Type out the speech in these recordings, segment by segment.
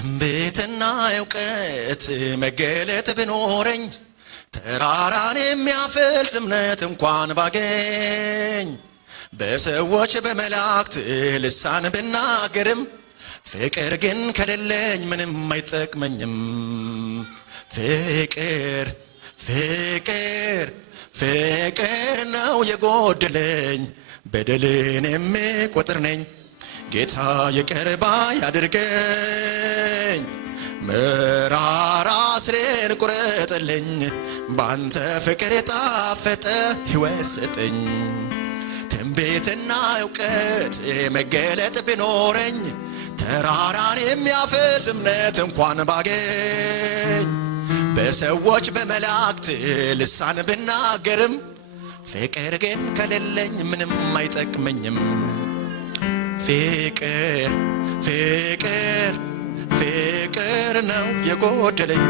ትንቢትና እውቀት መገለጥ ቢኖረኝ ተራራን የሚያፈልስ እምነት እንኳን ባገኝ በሰዎች በመላእክት ልሳን ብናገርም ፍቅር ግን ከሌለኝ ምንም አይጠቅመኝም። ፍቅር ፍቅር ፍቅር ነው የጎደለኝ በደልን የምቆጥር ነኝ። ጌታ ይቅር ባይ ያድርገኝ መራራ ስሬን ቁረጥልኝ ባንተ ፍቅር የጣፈጠ ሕይወት ስጠኝ። ትንቢትና እውቀት መገለጥ ቢኖረኝ ተራራን የሚያፈልስ እምነት እንኳን ባገኝ በሰዎች በመላእክት ልሳን ብናገርም ፍቅር ግን ከሌለኝ ምንም አይጠቅመኝም። ፍቅር ፍቅር ፍቅር ነው የጎደለኝ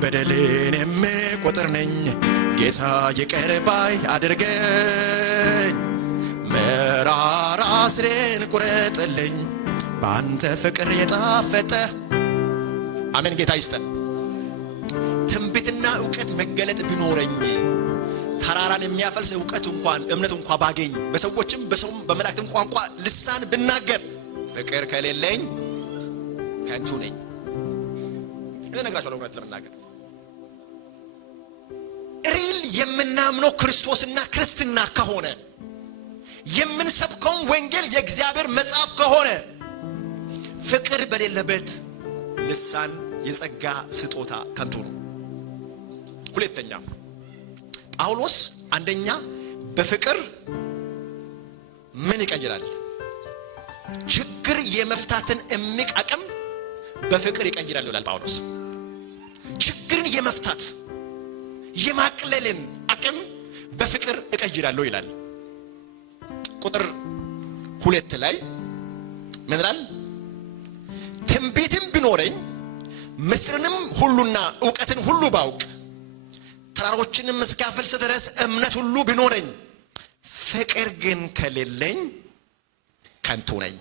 በደልን የምቆጥር ነኝ። ጌታ ይቅር ባይ አድርገኝ መራራ ስሬን ቁረጥልኝ ባንተ ፍቅር የጣፈጠ አሜን። ጌታ ይስጠን። ትንቢትና እውቀት መገለጥ ቢኖረኝ ተራራን የሚያፈልስ እውቀት እንኳን እምነት እንኳን ባገኝ በሰዎችም በሰውም በመላእክትም ቋንቋ ልሳን ብናገር ፍቅር ከሌለኝ ከንቱ ነኝ። እነግራችኋለሁ እውነት ለመናገር ሪል የምናምነው ክርስቶስና ክርስትና ከሆነ የምንሰብከው ወንጌል የእግዚአብሔር መጽሐፍ ከሆነ ፍቅር በሌለበት ልሳን የጸጋ ስጦታ ከንቱ ነው። ሁለተኛ ጳውሎስ አንደኛ በፍቅር ምን ይቀይራል? ችግር የመፍታትን እምቅ አቅም በፍቅር ይቀይራል ይላል ጳውሎስ። ችግርን የመፍታት የማቅለልን አቅም በፍቅር እቀይራለሁ ይላል። ቁጥር 2 ላይ ምን ይላል? ትንቢትም ቢኖረኝ ምስጢርንም ሁሉና ዕውቀትን ሁሉ ባውቅ ተራሮችንም እስካፈልስ ድረስ እምነት ሁሉ ቢኖረኝ ፍቅር ግን ከሌለኝ ከንቱ ነኝ።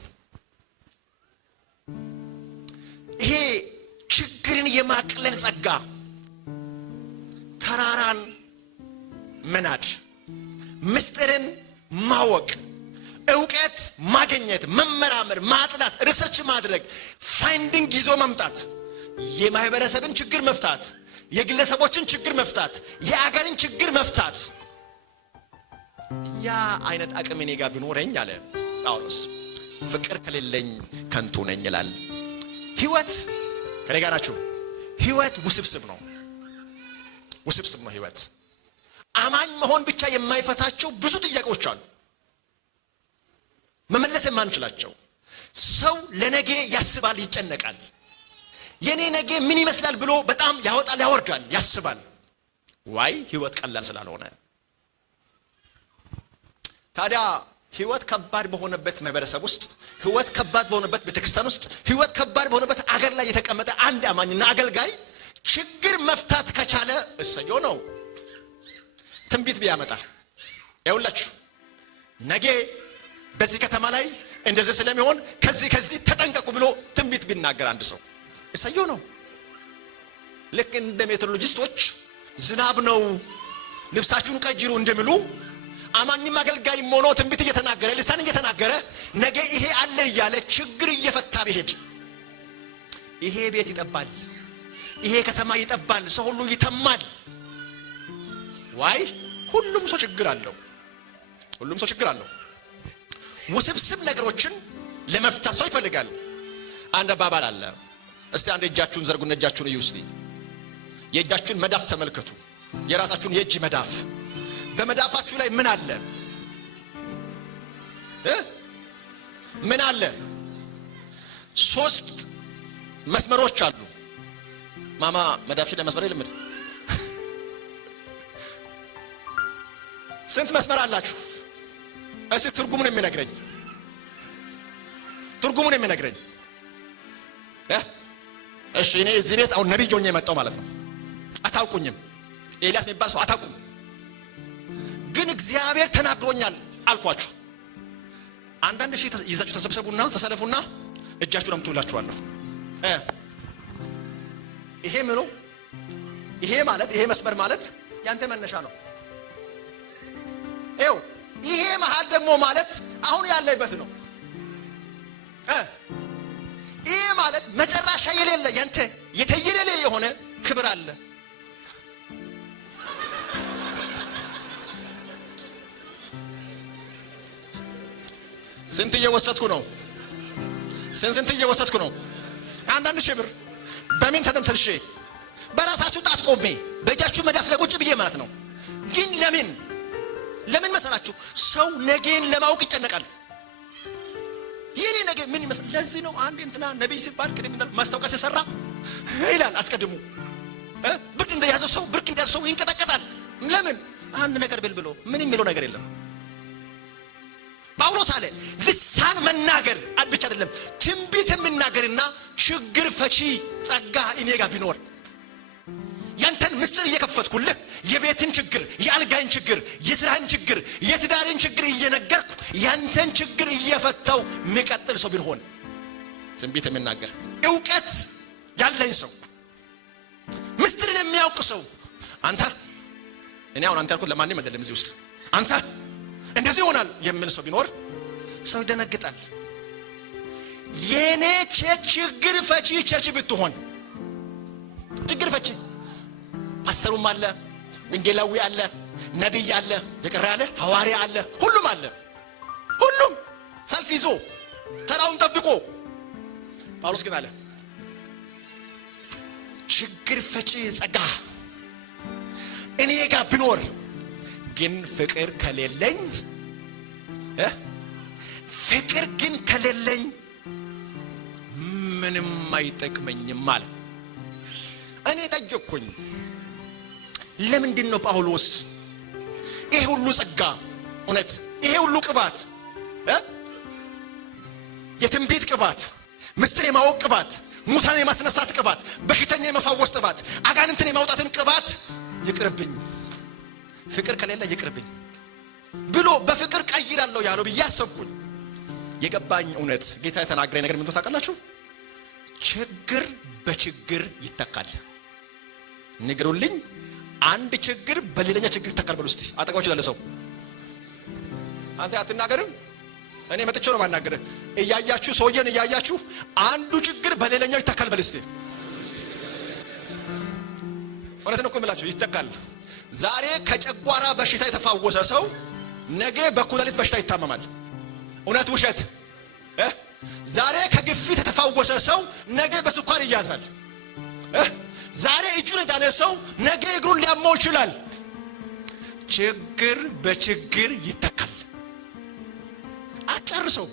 ይሄ ችግርን የማቅለል ጸጋ፣ ተራራን መናድ፣ ምስጢርን ማወቅ፣ ዕውቀት ማግኘት፣ መመራመር፣ ማጥናት፣ ሪሰርች ማድረግ፣ ፋይንዲንግ ይዞ መምጣት፣ የማህበረሰብን ችግር መፍታት፣ የግለሰቦችን ችግር መፍታት፣ የአገርን ችግር መፍታት፣ ያ አይነት አቅም እኔ ጋር ቢኖረኝ አለ ጳውሎስ ፍቅር ከሌለኝ ከንቱ ነኝ ይላል። ህይወት ከኔ ጋር ናችሁ? ህይወት ውስብስብ ነው። ውስብስብ ነው ህይወት። አማኝ መሆን ብቻ የማይፈታቸው ብዙ ጥያቄዎች አሉ መመለስ የማንችላቸው። ሰው ለነገ ያስባል፣ ይጨነቃል። የኔ ነገ ምን ይመስላል ብሎ በጣም ያወጣል፣ ያወርዳል፣ ያስባል። ዋይ ህይወት ቀላል ስላልሆነ። ታዲያ ህይወት ከባድ በሆነበት ማህበረሰብ ውስጥ፣ ህይወት ከባድ በሆነበት ቤተክርስቲያን ውስጥ፣ ህይወት ከባድ በሆነበት አገር ላይ የተቀመጠ አንድ አማኝና አገልጋይ ችግር መፍታት ከቻለ እሰየው ነው። ትንቢት ቢያመጣ ይኸውላችሁ ነገ በዚህ ከተማ ላይ እንደዚህ ስለሚሆን ከዚህ ተጠንቀቁ ብሎ ትንቢት ቢናገር አንድ ሰው እሰየው ነው። ልክ እንደ ሜትሮሎጂስቶች ዝናብ ነው ልብሳችሁን ቀይሩ እንደሚሉ አማኝም አገልጋይም ሆኖ ትንቢት እየተናገረ ልሳን እየተናገረ ነገ ይሄ አለ እያለ ችግር እየፈታ ቢሄድ ይሄ ቤት ይጠባል፣ ይሄ ከተማ ይጠባል፣ ሰው ሁሉ ይተማል። ዋይ ሁሉም ሰው ችግር አለው። ሁሉም ሰው ችግር አለው። ውስብስብ ነገሮችን ለመፍታት ሰው ይፈልጋል። አንድ አባባል አለ። እስቲ አንድ እጃችሁን ዘርጉና እጃችሁን እዩ። እስቲ የእጃችሁን መዳፍ ተመልከቱ። የራሳችሁን የእጅ መዳፍ። በመዳፋችሁ ላይ ምን አለ? ምን አለ? 3 መስመሮች አሉ። ማማ መዳፊ ላይ መስመር የለም። ስንት መስመር አላችሁ? እስቲ ትርጉሙን የሚነግረኝ እሺ እኔ እዚህ ቤት አሁን ነብይ ሆኜ የመጣው ማለት ነው። አታውቁኝም። ኤልያስ የሚባል ሰው አታውቁም። ግን እግዚአብሔር ተናግሮኛል አልኳችሁ። አንዳንድ ሺህ ይዛችሁ ተሰብሰቡና ተሰለፉና እጃችሁን አምጡላችኋለሁ። ይሄ ምኑ ይሄ ማለት ይሄ መስመር ማለት ያንተ መነሻ ነው። ይኸው ይሄ መሃል ደግሞ ማለት አሁን ያለበት ነው። ይሄ ማለት መጨረሻ የሌለ ያንተ የተየለለ የሆነ ክብር አለ። ስንት እየወሰድኩ ነው? ስንት እየወሰድኩ ነው? አንዳንድ ሺህ ብር በምን ተደምተልሽ በራሳችሁ ጣት ቆሜ በእጃችሁ መዳፍ ላይ ቁጭ ብዬ ማለት ነው። ግን ለምን መሰላችሁ? ሰው ነገን ለማወቅ ይጨነቃል። የኔ ነገ ምን ይመስል? ለዚህ ነው አንድ እንትና ነብይ ሲባል ቅድም ማስታወቂያ ሲሰራ ይላል አስቀድሙ ብርድ እንደያዘው ሰው ብርቅ እንደያዘው ሰው ይንቀጠቀጣል። ለምን? አንድ ነገር ብሎ ምን የሚለው ነገር የለም። ጳውሎስ አለ ልሳን መናገር ብቻ አይደለም ትንቢት የምናገርና ችግር ፈቺ ጸጋ እኔ ጋር ቢኖር ያንተን ምስጢር እየከፈትኩልህ የቤትን ችግር፣ የአልጋን ችግር፣ የስራን ችግር፣ የትዳርን ችግር እየነገርኩ ያንተን ችግር እየፈታው የሚቀጥል ሰው ቢሆን ትንቢት የምናገር ዕውቀት ያለኝ ሰው ምስጢርን የሚያውቅ ሰው አንተ እኔ አሁን አንተ ያልኩት ለማንም አይደለም። እዚህ ውስጥ አንተ እንደዚህ ይሆናል የሚል ሰው ቢኖር ሰው ይደነግጣል። የኔ ችግር ፈቺ ቸርች ብትሆን ችግር ፈቺ ፓስተሩም አለ፣ ወንጌላዊ አለ፣ ነብይ አለ፣ የቀረ አለ፣ ሐዋርያ አለ፣ ሁሉም አለ። ሁሉም ሰልፍ ይዞ ተራውን ጠብቆ ጳውሎስ ግን አለ ችግር ፈቺ ጸጋ እኔ ጋር ቢኖር ግን ፍቅር ከሌለኝ ፍቅር ግን ከሌለኝ ምንም አይጠቅመኝም ማለት። እኔ ጠየቅኩኝ ለምንድን ነው ጳውሎስ ይሄ ሁሉ ጸጋ እውነት ይሄ ሁሉ ቅባት የትንቢት ቅባት፣ ምስጢር የማወቅ ቅባት፣ ሙታን የማስነሳት ቅባት፣ በሽተኛ የመፈወስ ቅባት፣ አጋንንትን የማውጣትን ቅባት ይቅርብኝ ፍቅር ከሌለ ይቅርብኝ ብሎ በፍቅር ቀይራለሁ ያለው ብዬ አሰብኩኝ። የገባኝ እውነት ጌታ የተናገረኝ ነገር ምን ታውቃላችሁ? ችግር በችግር ይተካል። ንገሩልኝ አንድ ችግር በሌላኛ ችግር ይተካል ብሎ እስቲ አጠቃችሁ ያለ ሰው አንተ አትናገርም። እኔ መጥቼ ነው ማናገር። እያያችሁ ሰውየን እያያችሁ አንዱ ችግር በሌላኛው ይተካል በል እስቲ። ወራተ ነው ቆምላችሁ ይተካል። ዛሬ ከጨጓራ በሽታ የተፋወሰ ሰው ነገ በኩላሊት በሽታ ይታመማል። እውነት ውሸት? ዛሬ ከግፊት የተፋወሰ ሰው ነገ በስኳር ይያዛል። ዛሬ እጁን የዳነ ሰው ነገ እግሩን ሊያመው ይችላል። ችግር በችግር ይተካል። አጨርሰው።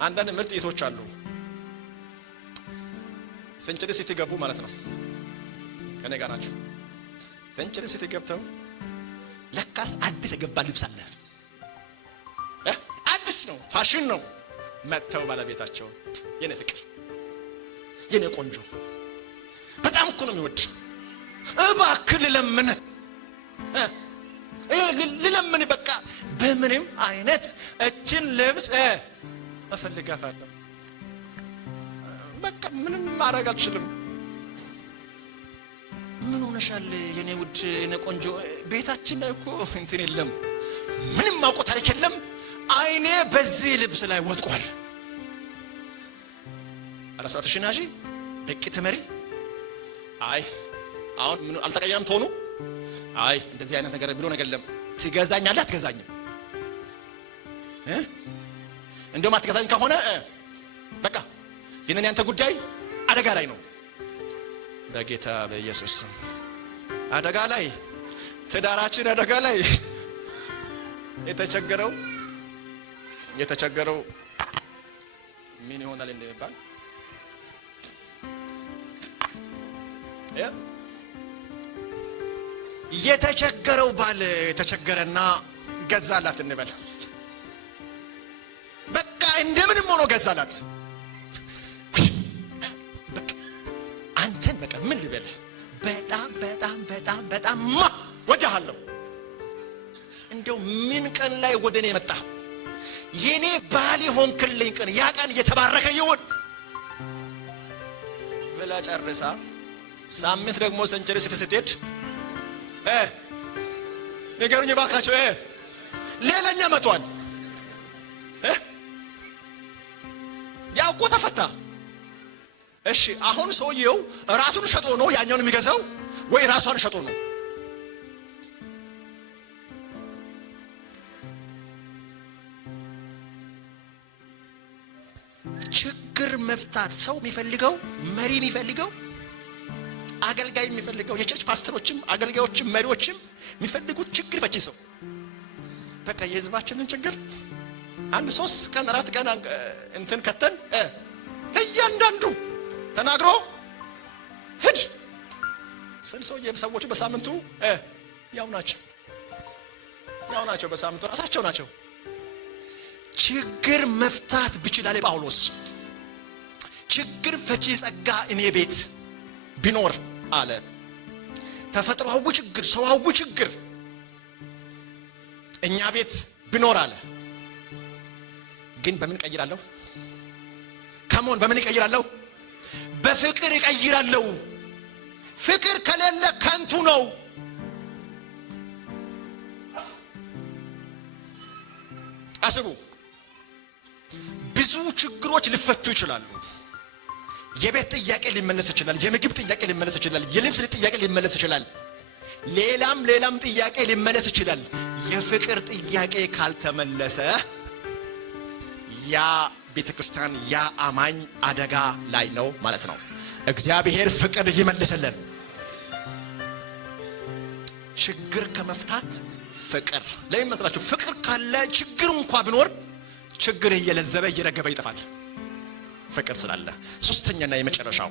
አንዳንድ ምርጥ እህቶች አሉ ሴንቸሪ ሲቲ ገቡ ማለት ነው። ከኔ ጋር ናችሁ? ሴንቸሪ ሲቲ ገብተው ለካስ አዲስ የገባ ልብስ አለ። አዲስ ነው፣ ፋሽን ነው። መተው ባለቤታቸው የኔ ፍቅር የኔ ቆንጆ በጣም እኮ ነው የሚወድ እባክህ ልለምን በቃ በምንም አይነት እችን ልብስ እፈልጋታለሁ። በቃ ምንም ማድረግ አልችልም። ምን ሆነሻል የኔ ውድ የኔ ቆንጆ? ቤታችን ላይ እኮ እንትን የለም፣ ምንም ማውቆ ታሪክ የለም። አይኔ በዚህ ልብስ ላይ ወጥቋል። አላሳተሽና እሺ በቂ ተመሪ አይ አሁን ምን አልተቀየረም ተሆኑ አይ እንደዚህ አይነት ነገር ብሎ ነገር የለም። ትገዛኛለህ አትገዛኝም? እንደውም አትገዛኝ ከሆነ በቃ የኔ ያንተ ጉዳይ አደጋ ላይ ነው። በጌታ በኢየሱስ አደጋ ላይ፣ ትዳራችን አደጋ ላይ። የተቸገረው ምን ይሆናል እንደሚባል የተቸገረው ባል የተቸገረና ገዛላት እንበል። በቃ እንደምንም ሆኖ ገዛላት። በቃ አንተን በቃ ምን ልበል በጣም ወደሃለሁ። እንደው ምን ቀን ላይ ወደኔ መጣ የኔ ባል ሆንክልኝ ቀን ያ ቀን የተባረከ ይሁን ብላ ጨርሳ ሳምንት ደግሞ ሰንቸሪ ስትሄድ ንገሩኝ ባካቸው ሌላኛ መቷል። ያው እኮ ተፈታ። እሺ አሁን ሰውየው ራሱን ሸጦ ነው ያኛውን የሚገዛው ወይ ራሷን ሸጦ ነው? ችግር መፍታት ሰው የሚፈልገው መሪ የሚፈልገው አገልጋይ የሚፈልገው የቸርች ፓስተሮችም አገልጋዮችም መሪዎችም የሚፈልጉት ችግር ፈቺ ሰው። በቃ የህዝባችንን ችግር አንድ 3 ቀን 4 ቀን እንትን ከተን እያንዳንዱ ተናግሮ ሂድ ሰው የሰዎቹ በሳምንቱ ያው ናቸው በሳምንቱ ራሳቸው ናቸው። ችግር መፍታት ብችላል ጳውሎስ ችግር ፈቺ ጸጋ እኔ ቤት ቢኖር አለ። ተፈጥሯዊ ችግር ሰዋዊ ችግር እኛ ቤት ቢኖር አለ። ግን በምን ቀይራለሁ? ከመሆን በምን ይቀይራለሁ? በፍቅር ይቀይራለሁ። ፍቅር ከሌለ ከንቱ ነው። አስቡ፣ ብዙ ችግሮች ሊፈቱ ይችላሉ። የቤት ጥያቄ ሊመለስ ይችላል። የምግብ ጥያቄ ሊመለስ ይችላል። የልብስ ጥያቄ ሊመለስ ይችላል። ሌላም ጥያቄ ሊመለስ ይችላል። የፍቅር ጥያቄ ካልተመለሰ ያ ቤተክርስቲያን ያ አማኝ አደጋ ላይ ነው ማለት ነው። እግዚአብሔር ፍቅር ይመልሰልን። ችግር ከመፍታት ፍቅር ለምን መስላችሁ? ፍቅር ካለ ችግር እንኳን ቢኖር ችግር እየለዘበ እየረገበ ይጠፋል። ፍቅር ስላለ። ሶስተኛና የመጨረሻው